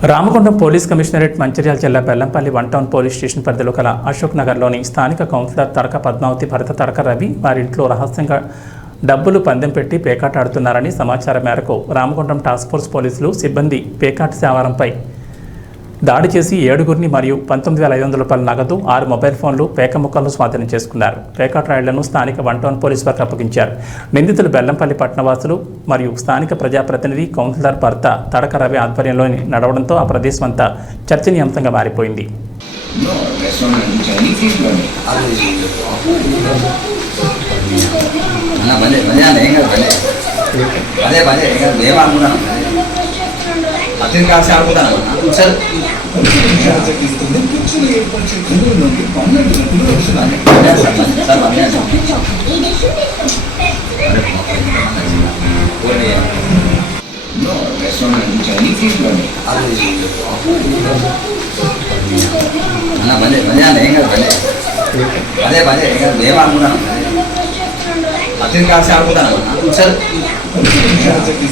Ramagundam police commissionerate Mancherial జిల్లా Bellampalli one town police station పరిధిలో గల అశోక్ నగర్లోని స్థానిక కౌన్సిలర్ తడక పద్మావతి భరత తడక రవి వారి ఇంట్లో రహస్యంగా డబ్బులు పందెం పెట్టి పేకాట ఆడుతున్నారని సమాచారం మేరకు రామకొండం టాస్క్ ఫోర్స్ పోలీసులు సిబ్బంది పేకాట సేవారంపై దాడి చేసి ఏడుగురిని మరియు పంతొమ్మిది వేల ఐదు వందల రూపాయల నగదు ఆరు మొబైల్ ఫోన్లు పేక ముక్కలను స్వాధీనం చేసుకున్నారు. పేకాట స్థానిక వన్ టౌన్ పోలీస్ వారికి అప్పగించారు నిందితులు బెల్లంపల్లి పట్టణవాసులు మరియు స్థానిక ప్రజాప్రతినిధి కౌన్సిలర్ భర్త తడక రవి ఆధ్వర్యంలో నడవడంతో ఆ ప్రదేశం అంతా చర్చనీయాంశంగా మారిపోయింది. అదే అదే ఏమనుకున్నాను ఏం కాదు ఏం అనుకున్నాను అతని కాల్సి ఆడుకుంటాను అన్న సార్ ప్రాజెక్ట్ ఇస్తుంది పిచ్చులు ఏర్పరిచే గురువులోకి పన్నెండు గంటలు వస్తున్నాయి భలే సార్ భలే సార్ భలే sir No, restaurant Chinese food లోనే. అన్న భలే భలే అన్న ఏం కాదు భలే అదే భలే ఏం కాదు ఏం అనుకున్నాను అతని కాల్సి ఆడుకుంటాను అన్న సార్ ప్రాజెక్ట్